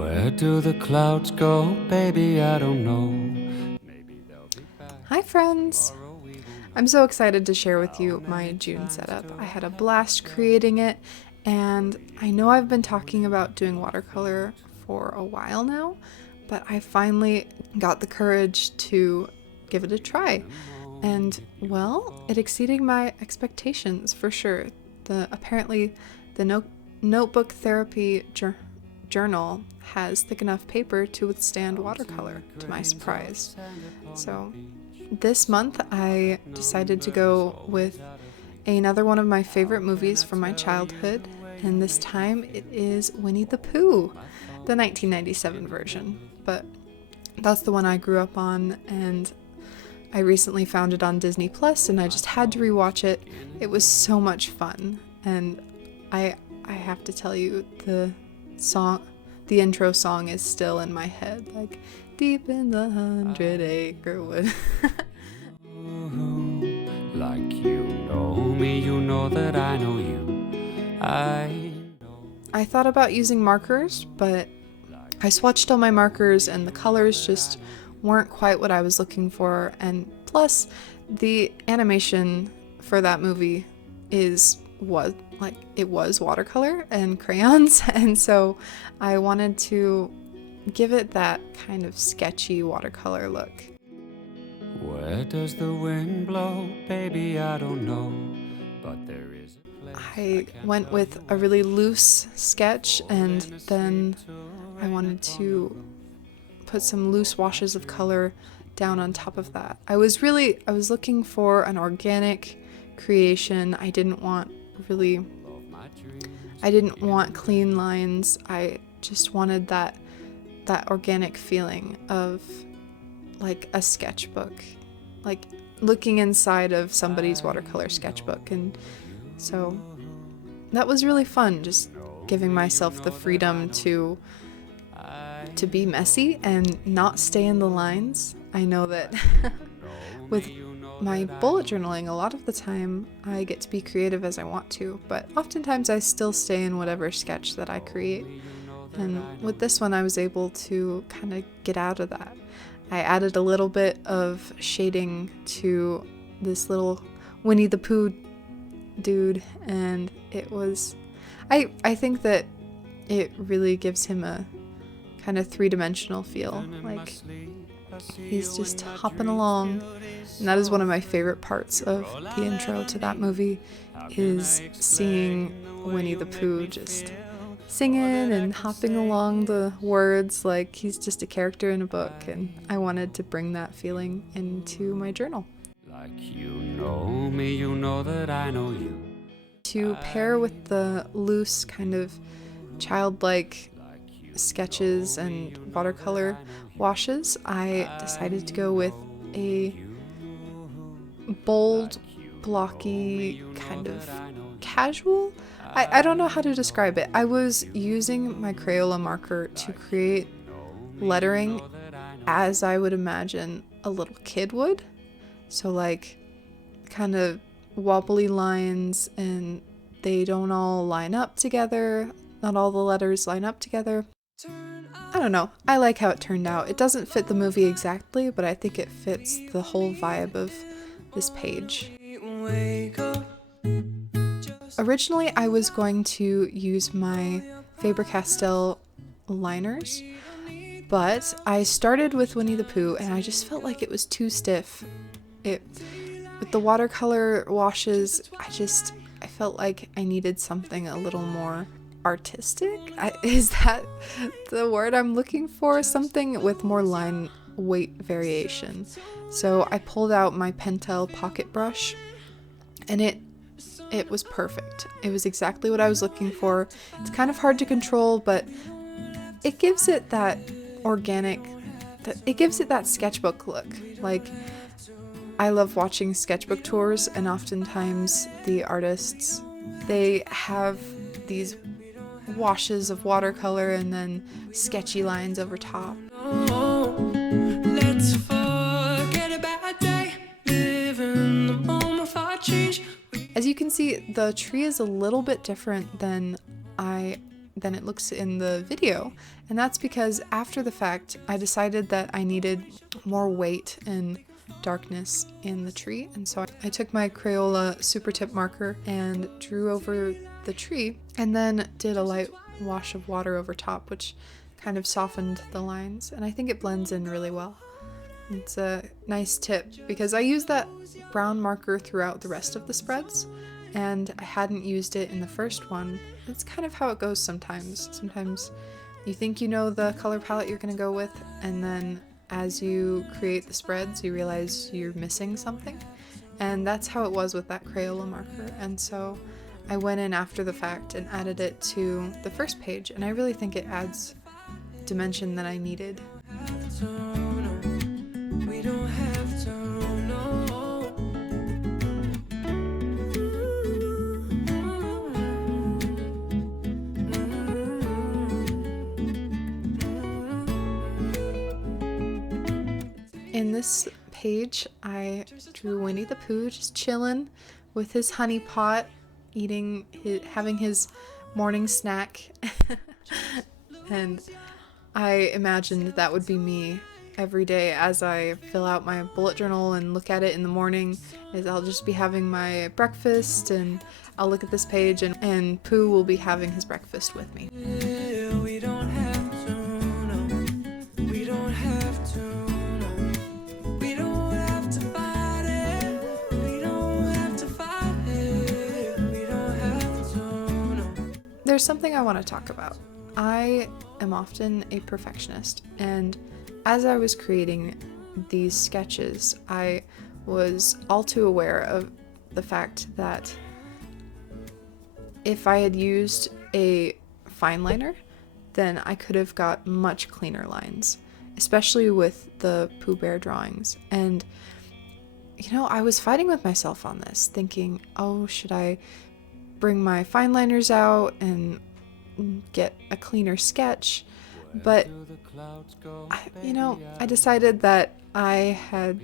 Where do the clouds go, baby? I don't know. Maybe they'll be back. Hi friends! I'm so excited to share with you my June setup. I had a blast creating it, and I know I've been talking about doing watercolor for a while now, but I finally got the courage to give it a try. And well, it exceeded my expectations for sure. Apparently the notebook therapy journal has thick enough paper to withstand watercolor, to my surprise. So this month I decided to go with another one of my favorite movies from my childhood, and this time it is Winnie the Pooh, the 1997 version. But that's the one I grew up on, and I recently found it on Disney Plus, and I just had to rewatch it. It was so much fun, and I have to tell you, the intro song is still in my head, like deep in the 100-acre wood. Like you know me, you know that I know you. I thought about using markers, but I swatched all my markers and the colors just weren't quite what I was looking for, and plus the animation for that movie was watercolor and crayons, and so I wanted to give it that kind of sketchy watercolor look. Where does the wind blow, baby? I don't know, but there is a place I went with a really loose sketch, and then I wanted to put some loose washes of color down on top of that. I was looking for an organic creation. I didn't want clean lines. I just wanted that organic feeling of like a sketchbook, like looking inside of somebody's watercolor sketchbook. And so that was really fun, just giving myself the freedom to be messy and not stay in the lines. I know that with my bullet journaling, a lot of the time I get to be creative as I want to, but oftentimes I still stay in whatever sketch that I create. And with this one, I was able to kind of get out of that. I added a little bit of shading to this little Winnie the Pooh dude, and I think that it really gives him a kind of three-dimensional feel, like he's just hopping along. And that is one of my favorite parts of the intro to that movie, is seeing Winnie the Pooh just singing and hopping along the words like he's just a character in a book, and I wanted to bring that feeling into my journal. like you know me, you know that I know you. To pair with the loose kind of childlike sketches and watercolor washes, I decided to go with a bold, blocky, kind of casual. I don't know how to describe it. I was using my Crayola marker to create lettering as I would imagine a little kid would. So like kind of wobbly lines, and they don't all line up together. Not all the letters line up together. I don't know. I like how it turned out. It doesn't fit the movie exactly, but I think it fits the whole vibe of this page. Originally, I was going to use my Faber-Castell liners, but I started with Winnie the Pooh, and I just felt like it was too stiff. With the watercolor washes, I felt like I needed something a little more artistic. Is that the word I'm looking for? Something with more line weight variation. So I pulled out my Pentel pocket brush, and it was perfect. It was exactly what I was looking for. It's kind of hard to control, but it gives it that organic, it gives it that sketchbook look. Like, I love watching sketchbook tours, and oftentimes the artists, they have these washes of watercolor and then sketchy lines over top. Let's forget about day, live in the moment for change. As you can see, the tree is a little bit different than I than it looks in the video. And that's because after the fact, I decided that I needed more weight and darkness in the tree. And so I took my Crayola super tip marker and drew over the tree and then did a light wash of water over top, which kind of softened the lines. And I think it blends in really well. It's a nice tip because I use that brown marker throughout the rest of the spreads, and I hadn't used it in the first one. It's kind of how it goes sometimes. Sometimes you think you know the color palette you're going to go with, and then as you create the spreads, you realize you're missing something. And that's how it was with that Crayola marker. And so I went in after the fact and added it to the first page, and I really think it adds dimension that I needed. In this page, I drew Winnie the Pooh just chilling with his honey pot, having his morning snack. And I imagined that would be me every day as I fill out my bullet journal and look at it in the morning. Is I'll just be having my breakfast and I'll look at this page and Pooh will be having his breakfast with me. There's something I want to talk about. I am often a perfectionist, and as I was creating these sketches, I was all too aware of the fact that if I had used a fine liner, then I could have got much cleaner lines, especially with the Pooh Bear drawings. And, I was fighting with myself on this, thinking, oh, should I bring my fine liners out and get a cleaner sketch? But I decided that I had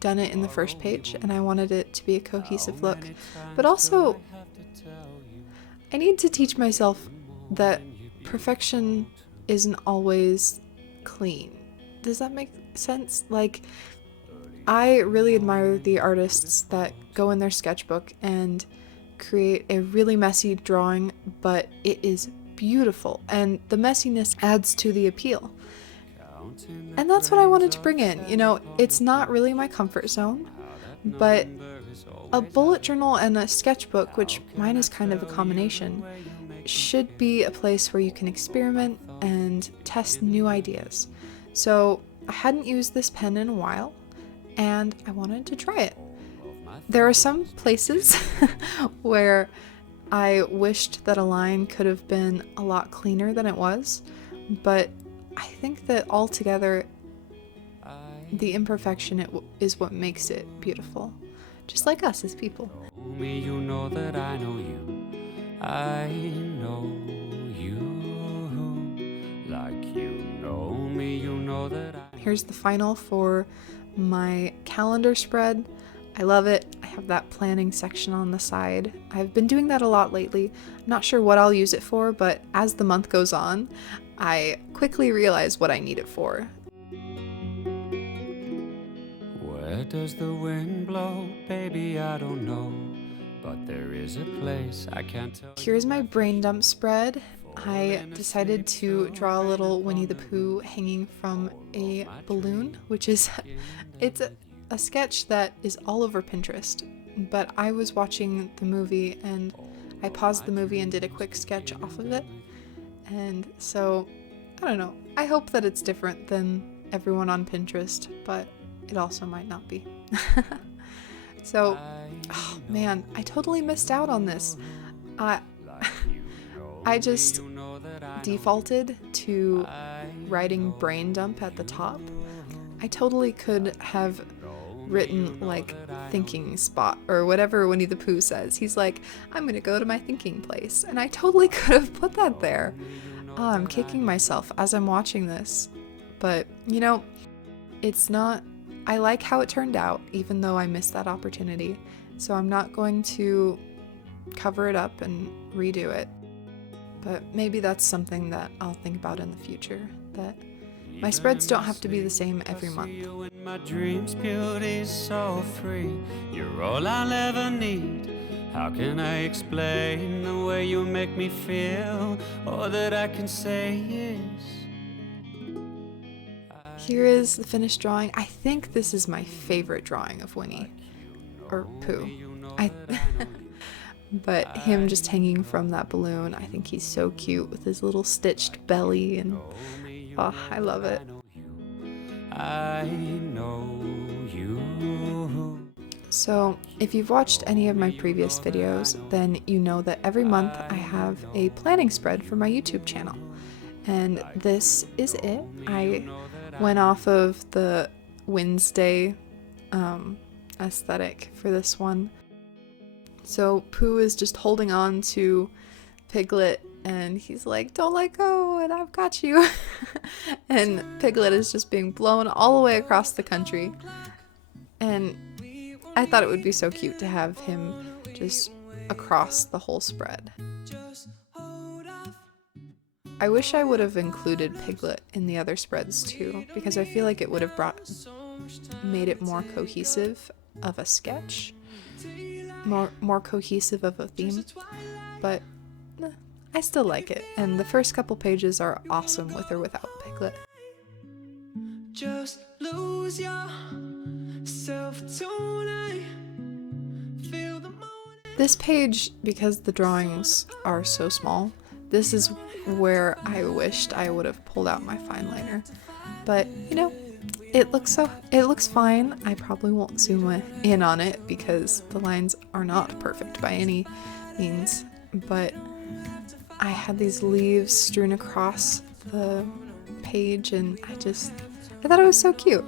done it in the first page and I wanted it to be a cohesive look. But also, I need to teach myself that perfection isn't always clean. Does that make sense? Like, I really admire the artists that go in their sketchbook and create a really messy drawing, but it is beautiful, and the messiness adds to the appeal. And that's what I wanted to bring in. It's not really my comfort zone, but a bullet journal and a sketchbook, which mine is kind of a combination, should be a place where you can experiment and test new ideas. So I hadn't used this pen in a while, and I wanted to try it. There are some places where I wished that a line could have been a lot cleaner than it was, but I think that altogether the imperfection is what makes it beautiful, just like us as people. You know that I know you. I know you like you know me. You know that I. Here's the final for my calendar spread. I love it. I have that planning section on the side. I've been doing that a lot lately. I'm not sure what I'll use it for, but as the month goes on, I quickly realize what I need it for. Where does the wind blow? Baby, I don't know. But there is a place I can't tell. Here's my brain dump spread. I decided to draw a little Winnie the Pooh hanging from a balloon, which is, it's a sketch that is all over Pinterest, but I was watching the movie and I paused the movie and did a quick sketch off of it. And so, I don't know, I hope that it's different than everyone on Pinterest, but it also might not be. So, oh man, I totally missed out on this. I just defaulted to writing brain dump at the top. I totally could have written like thinking spot or whatever Winnie the Pooh says. He's like, I'm gonna go to my thinking place, and I totally could have put that there. Oh, I'm kicking myself as I'm watching this, but it's not. I like how it turned out, even though I missed that opportunity, so I'm not going to cover it up and redo it. But maybe that's something that I'll think about in the future, that my spreads don't have to be the same every month. My dreams, beauty's so free. You're all I'll ever need. How can I explain the way you make me feel? All that I can say is here is the finished drawing. I think this is my favorite drawing of Winnie, or Pooh. But him just hanging from that balloon, I think he's so cute with his little stitched belly, and oh, I love it. I know you. So if you've watched any of my previous videos, then you know that every month I have a planning spread for my YouTube channel. And this is it. I went off of the Wednesday aesthetic for this one. So Pooh is just holding on to Piglet, and he's like, don't let go, and I've got you. And Piglet is just being blown all the way across the country. And I thought it would be so cute to have him just across the whole spread. I wish I would have included Piglet in the other spreads too, because I feel like it would have made it more cohesive of a sketch, more cohesive of a theme, but I still like it, and the first couple pages are awesome with or without Piglet. Just lose yourself tonight. Feel the morning. This page, because the drawings are so small, this is where I wished I would have pulled out my fine liner. But, you know, it looks fine. I probably won't zoom in on it because the lines are not perfect by any means. But I had these leaves strewn across the page, and I thought it was so cute.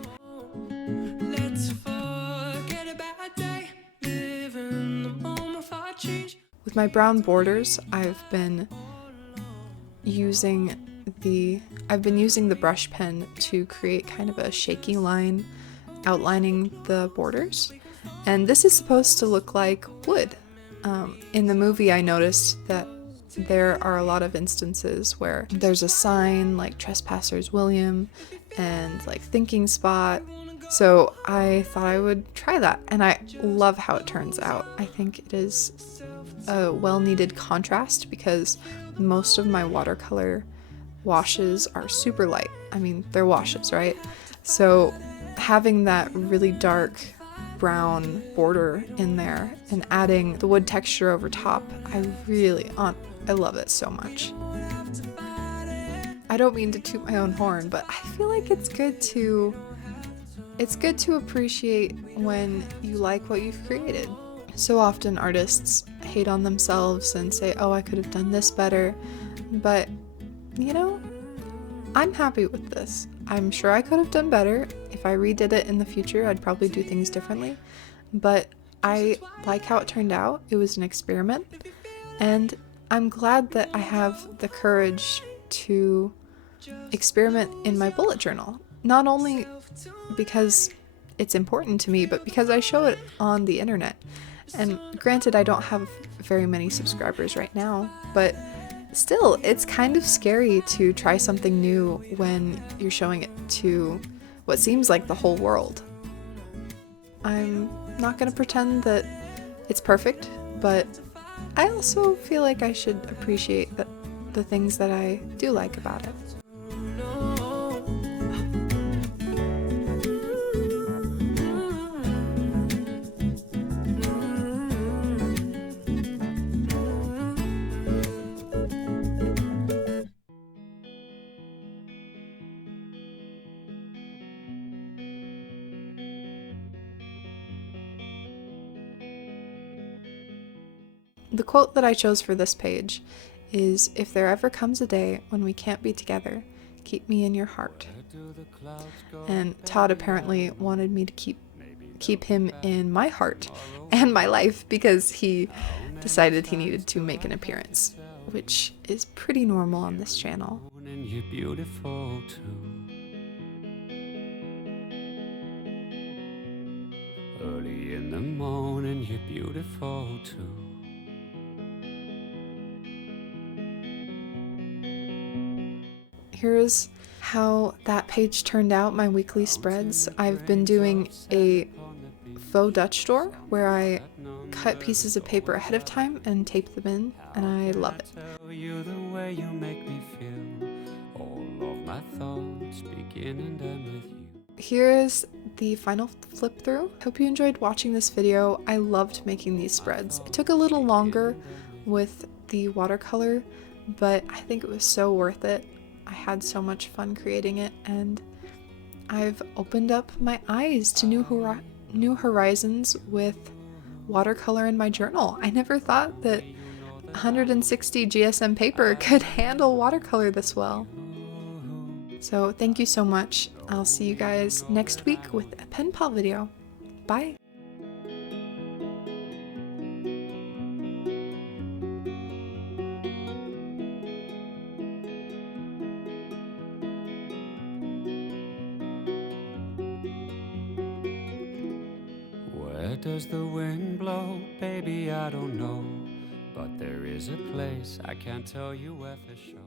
Let's forget about a day. Live in the moment for a change. With my brown borders, I've been using the brush pen to create kind of a shaky line outlining the borders, and this is supposed to look like wood. In the movie I noticed that there are a lot of instances where there's a sign like Trespassers William and like Thinking Spot, so I thought I would try that, and I love how it turns out. I think it is a well-needed contrast because most of my watercolor washes are super light. I mean, they're washes, right? So having that really dark brown border in there and adding the wood texture over top, I love it so much. I don't mean to toot my own horn, but I feel like it's good to appreciate when you like what you've created. So often artists hate on themselves and say, oh, I could have done this better, but you know, I'm happy with this. I'm sure I could have done better. If I redid it in the future, I'd probably do things differently, but I like how it turned out. It was an experiment, and I'm glad that I have the courage to experiment in my bullet journal, not only because it's important to me, but because I show it on the internet. And granted, I don't have very many subscribers right now, but still, it's kind of scary to try something new when you're showing it to what seems like the whole world. I'm not going to pretend that it's perfect, but I also feel like I should appreciate the things that I do like about it. The quote that I chose for this page is, "If there ever comes a day when we can't be together, keep me in your heart." And Todd apparently wanted me to keep him in my heart and my life because he decided he needed to make an appearance, which is pretty normal on this channel. And you're beautiful too. Early in the morning, you're beautiful too. Here's how that page turned out, my weekly spreads. I've been doing a faux Dutch door where I cut pieces of paper ahead of time and tape them in, and I love it. Tell you the way you make me feel. All of my thoughts begin and end with you. Here is the final flip through. Hope you enjoyed watching this video. I loved making these spreads. It took a little longer with the watercolor, but I think it was so worth it. I had so much fun creating it, and I've opened up my eyes to new horizons with watercolor in my journal. I never thought that 160 GSM paper could handle watercolor this well. So thank you so much. I'll see you guys next week with a pen pal video. Bye. Where does the wind blow? Baby, I don't know. But there is a place I can't tell you where for sure.